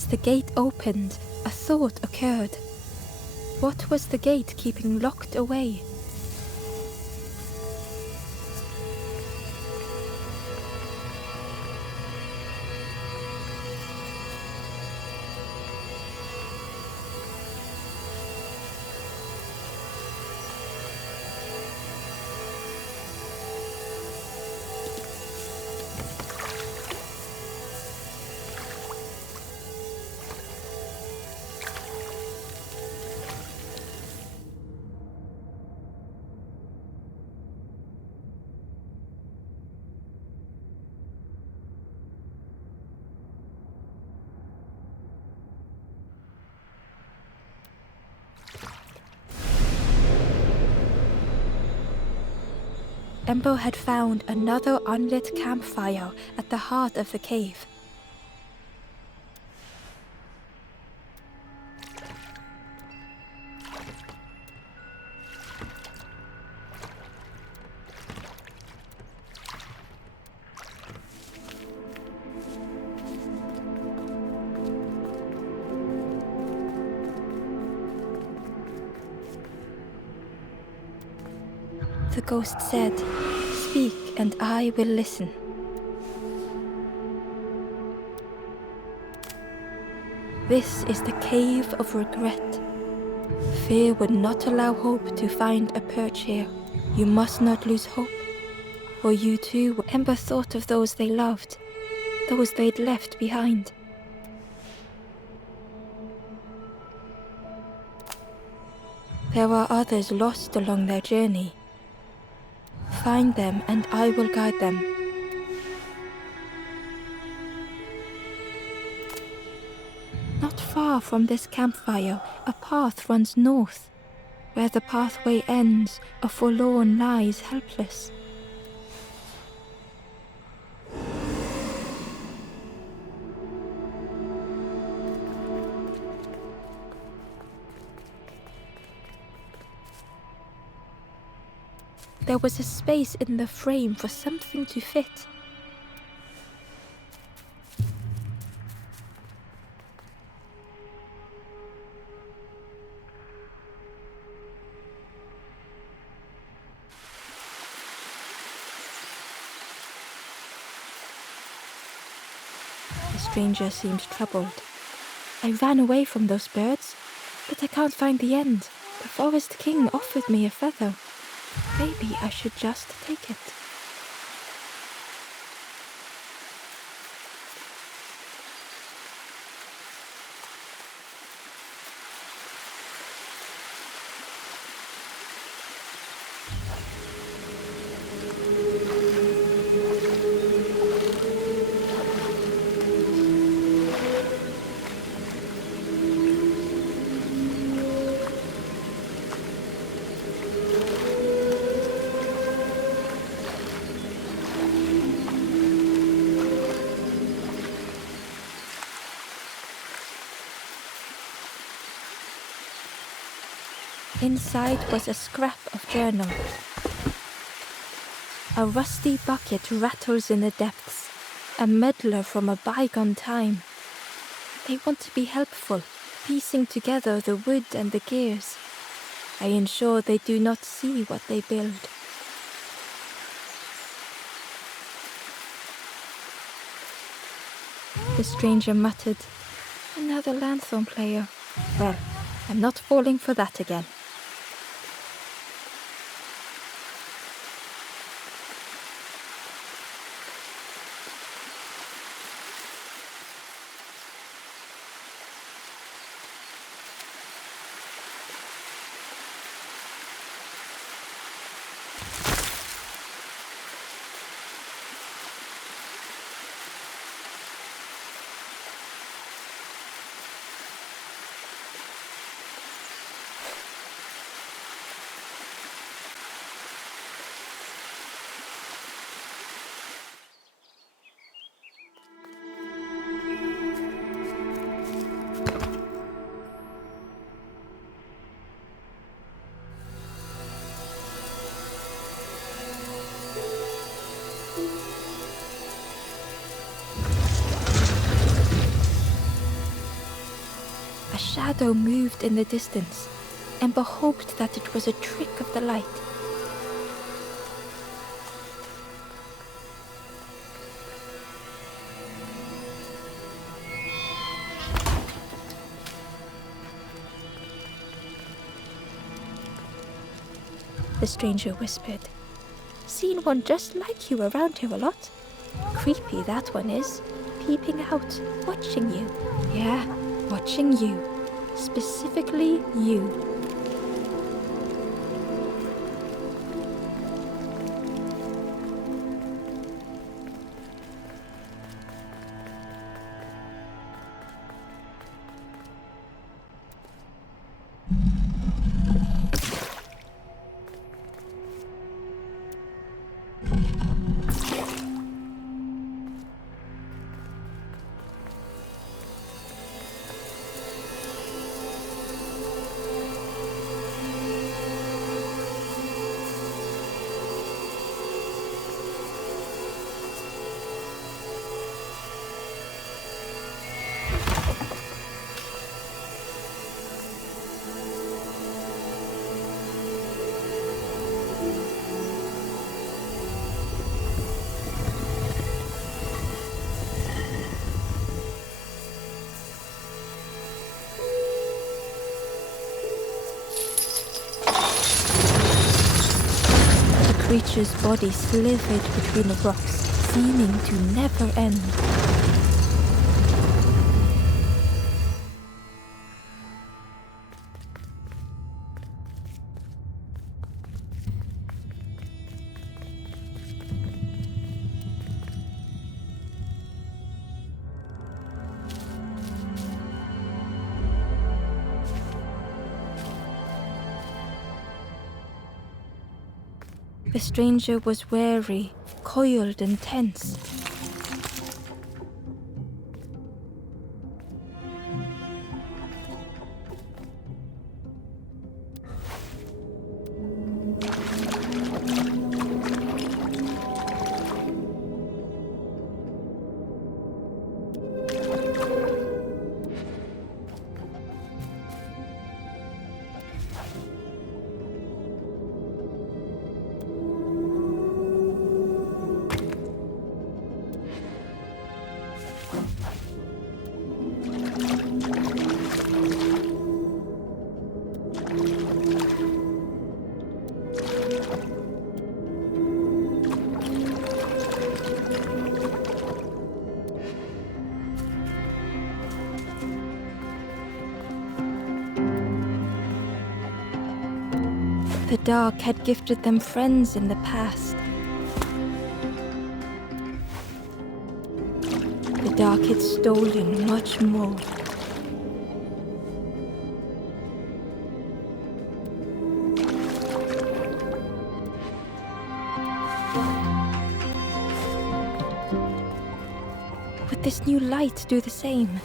As the gate opened, a thought occurred. What was the gate keeping locked away? Ember had found another unlit campfire at the heart of the cave. The ghost said, "Speak and I will listen." This is the cave of regret. Fear would not allow hope to find a perch here. You must not lose hope. For you too, Ember thought of those they loved, those they'd left behind. There are others lost along their journey. Find them and I will guide them. Not far from this campfire, a path runs north. Where the pathway ends, a forlorn lies helpless. There was a space in the frame for something to fit. The stranger seemed troubled. "I ran away from those birds, but I can't find the end. The forest king offered me a feather. Maybe I should just take it." Inside was a scrap of journal. A rusty bucket rattles in the depths, a meddler from a bygone time. They want to be helpful, piecing together the wood and the gears. I ensure they do not see what they build. The stranger muttered, "Another lanthorn player. Well, I'm not falling for that again." shadow moved in the distance. Ember hoped that it was a trick of the light. The stranger whispered. Seen one just like you around here a lot. Creepy that one is. Peeping out, watching you. Yeah, watching you. Specifically you. The creature's body slithered between the rocks, seeming to never end. The stranger was wary, coiled and tense. The dark had gifted them friends in the past. The dark had stolen much more. Would this new light do the same?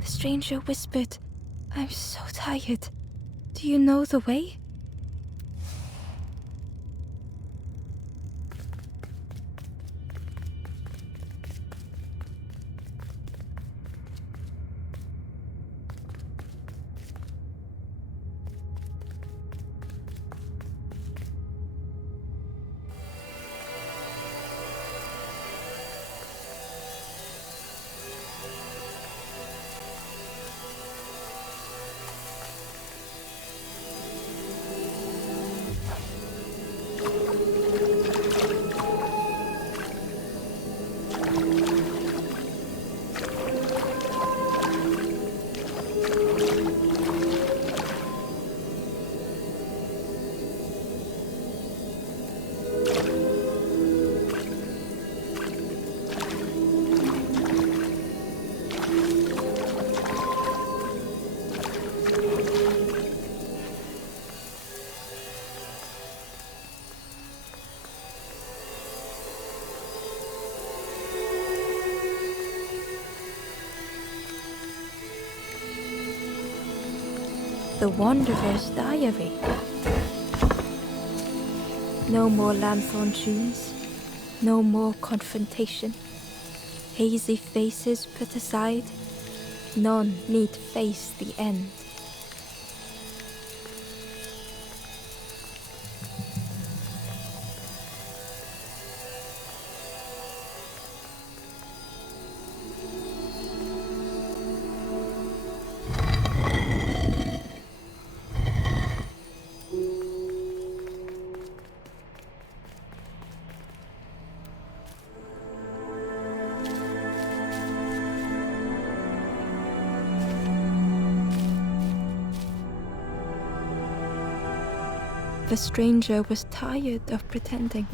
The stranger whispered, "I'm so tired. Do you know the way?" The Wanderer's Diary. No more lanthorn tunes, no more confrontation. Hazy faces put aside, none need face the end. The stranger was tired of pretending.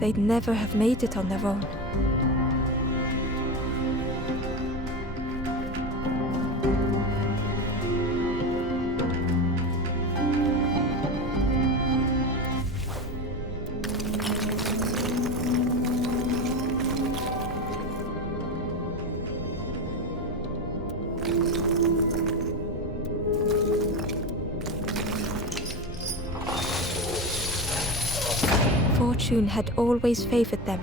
They'd never have made it on their own. Fortune had always favored them.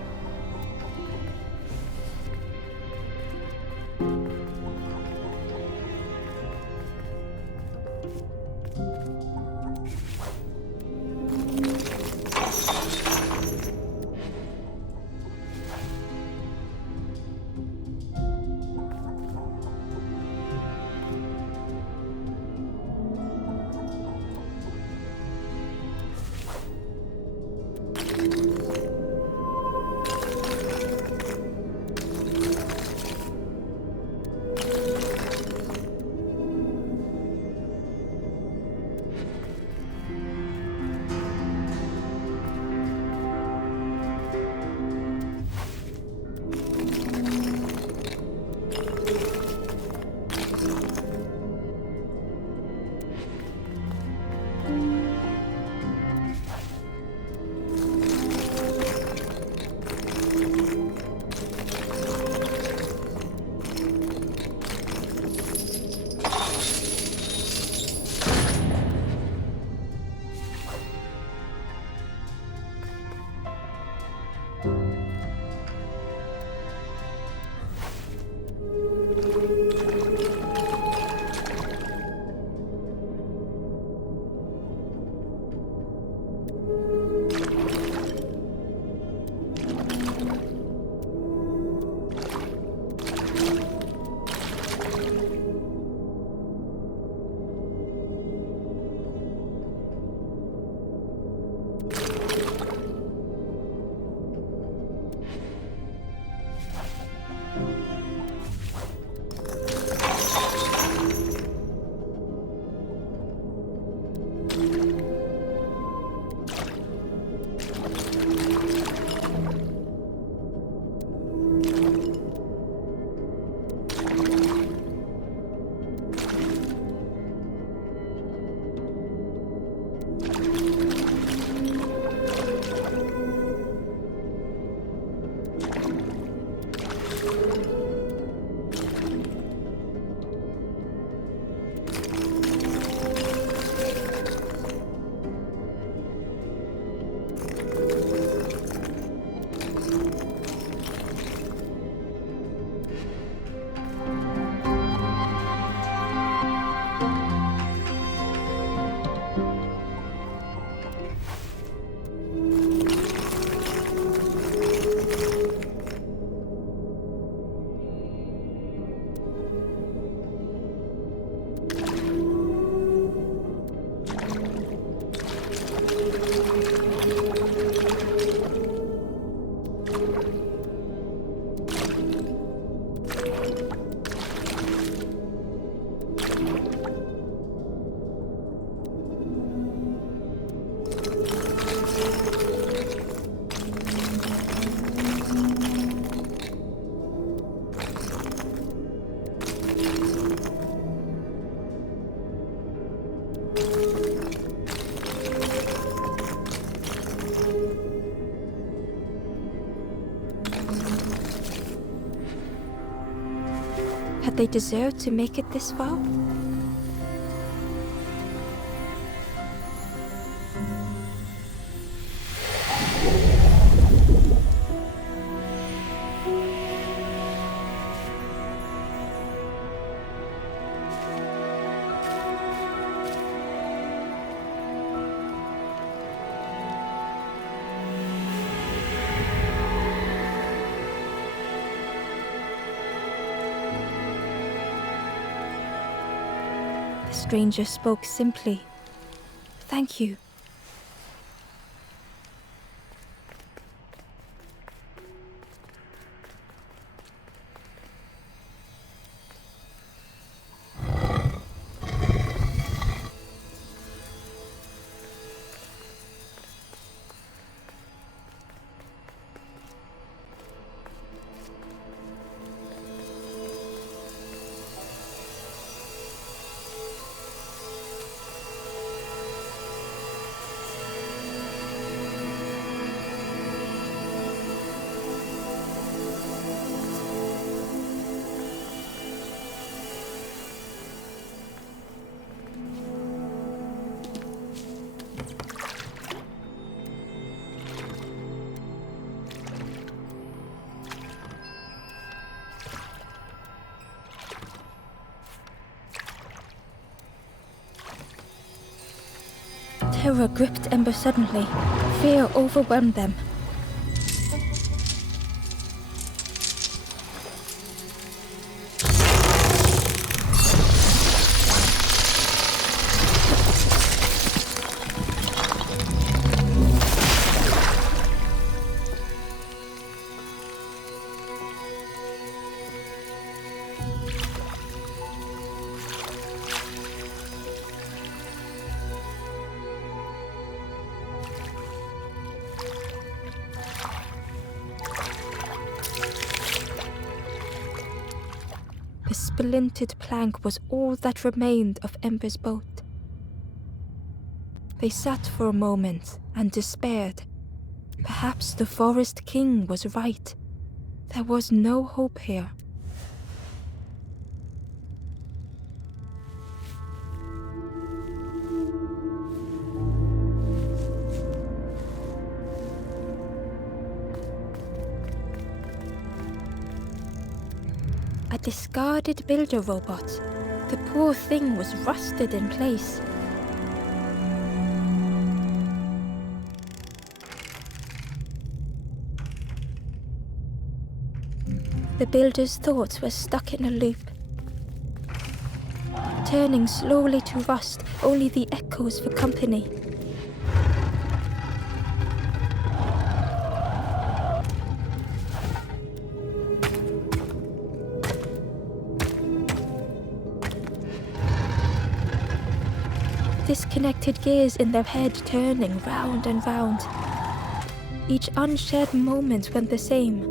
Had they deserved to make it this far? The stranger spoke simply. "Thank you." Terror gripped Ember suddenly. Fear overwhelmed them. The splintered plank was all that remained of Ember's boat. They sat for a moment and despaired. Perhaps the Forest King was right. There was no hope here. A discarded builder robot. The poor thing was rusted in place. The builder's thoughts were stuck in a loop, turning slowly to rust, only the echoes for company. Disconnected gears in their head turning round and round. Each unshared moment went the same.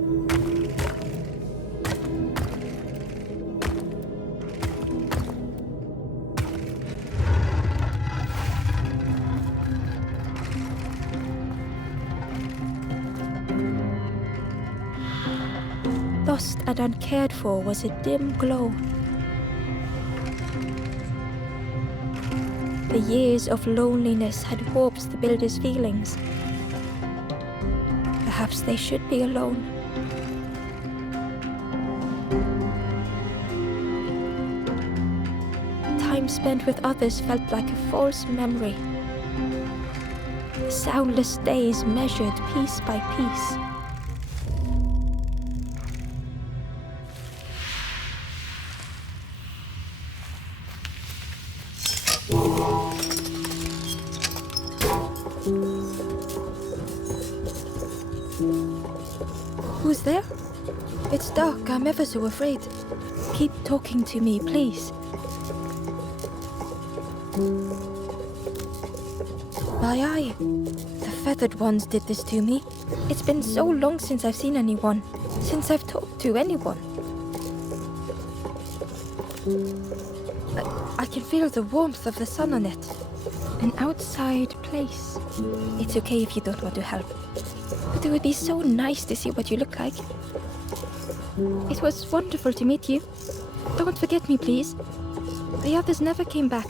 Lost and uncared for was a dim glow. The years of loneliness had warped the builder's feelings. Perhaps they should be alone. Time spent with others felt like a false memory. Soundless days measured piece by piece. Who's there? It's dark, I'm ever so afraid. Keep talking to me, please. Aye. The feathered ones did this to me. It's been so long since I've seen anyone, since I've talked to anyone. I can feel the warmth of the sun on it. An outside place. It's okay if you don't want to help. But it would be so nice to see what you look like. It was wonderful to meet you. Don't forget me, please. The others never came back.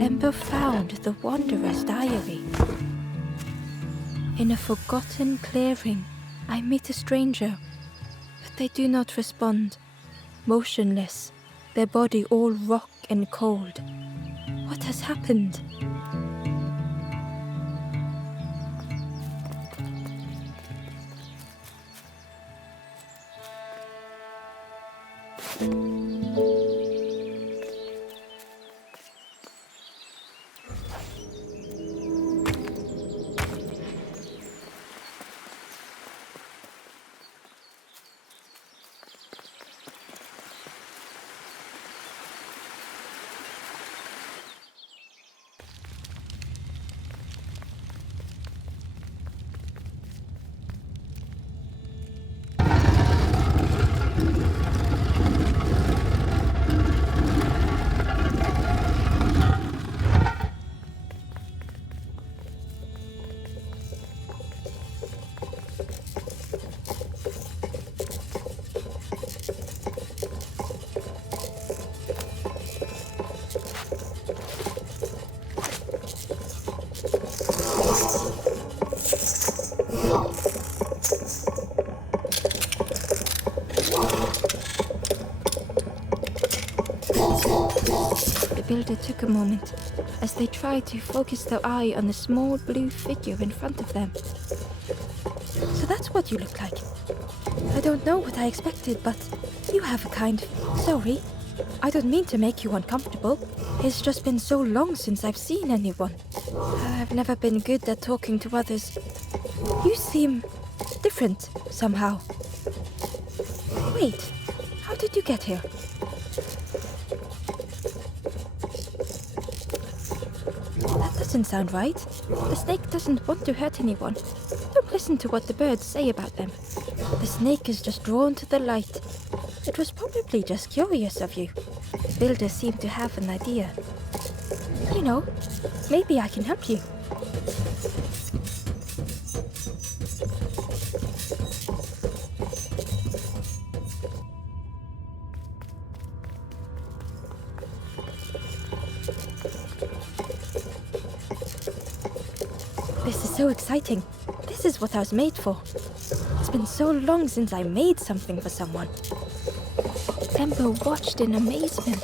Ember found the Wanderer's diary. In a forgotten clearing, I meet a stranger, but they do not respond. Motionless, their body all rock and cold. What has happened? The builder took a moment as they tried to focus their eye on the small blue figure in front of them. So that's what you look like. I don't know what I expected, but you have a kind... Sorry, I don't mean to make you uncomfortable. It's just been so long since I've seen anyone. I've never been good at talking to others. You seem different somehow. Wait, how did you get here? That doesn't sound right. The snake doesn't want to hurt anyone. Don't listen to what the birds say about them. The snake is just drawn to the light. It was probably just curious of you. The builder seemed to have an idea. You know, maybe I can help you. This is so exciting. This is what I was made for. It's been so long since I made something for someone. Ember watched in amazement.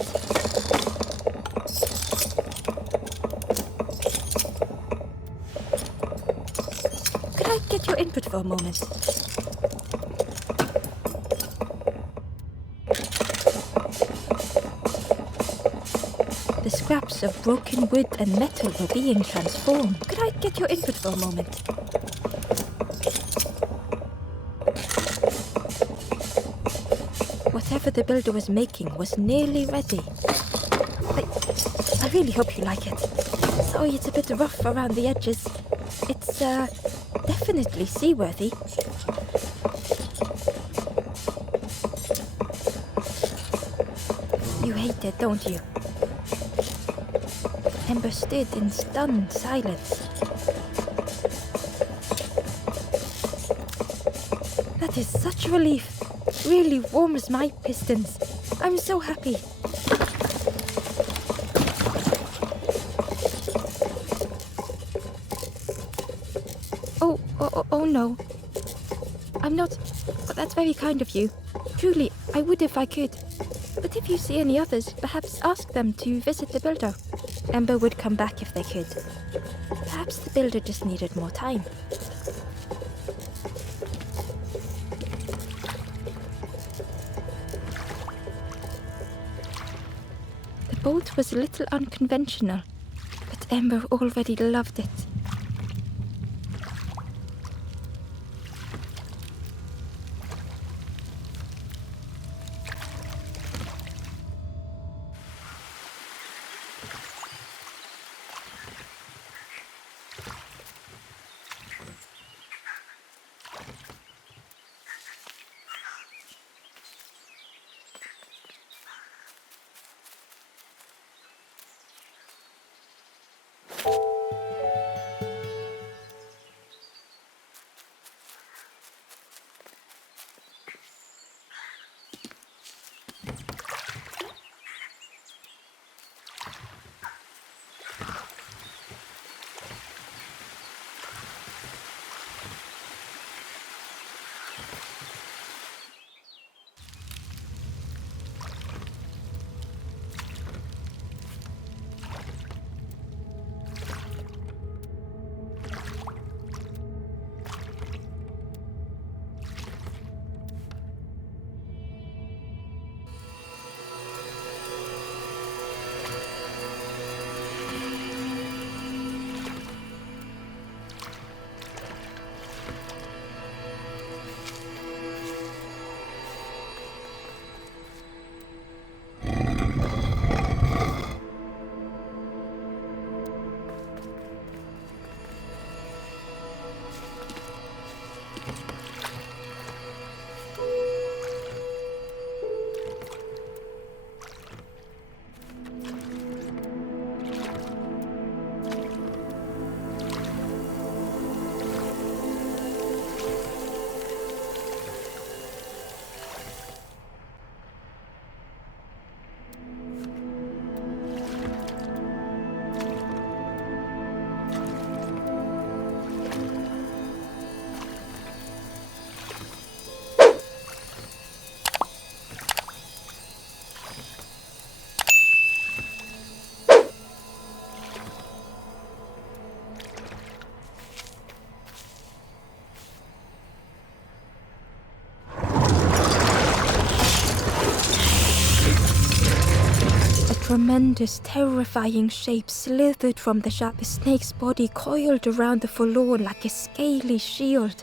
Could I get your input for a moment? The scraps of broken wood and metal were being transformed. Could I get your input for a moment? Whatever the builder was making was nearly ready. I really hope you like it. Sorry it's a bit rough around the edges. It's, definitely seaworthy. You hate it, don't you? Ember stood in stunned silence. That is such relief. Really warms my pistons. I'm so happy. Oh no. I'm not... But that's very kind of you. Truly, I would if I could. But if you see any others, perhaps ask them to visit the builder. Ember would come back if they could. Perhaps the builder just needed more time. The boat was a little unconventional, but Ember already loved it. Tremendous, terrifying shape slithered from the shaft. The snake's body coiled around the forlorn like a scaly shield.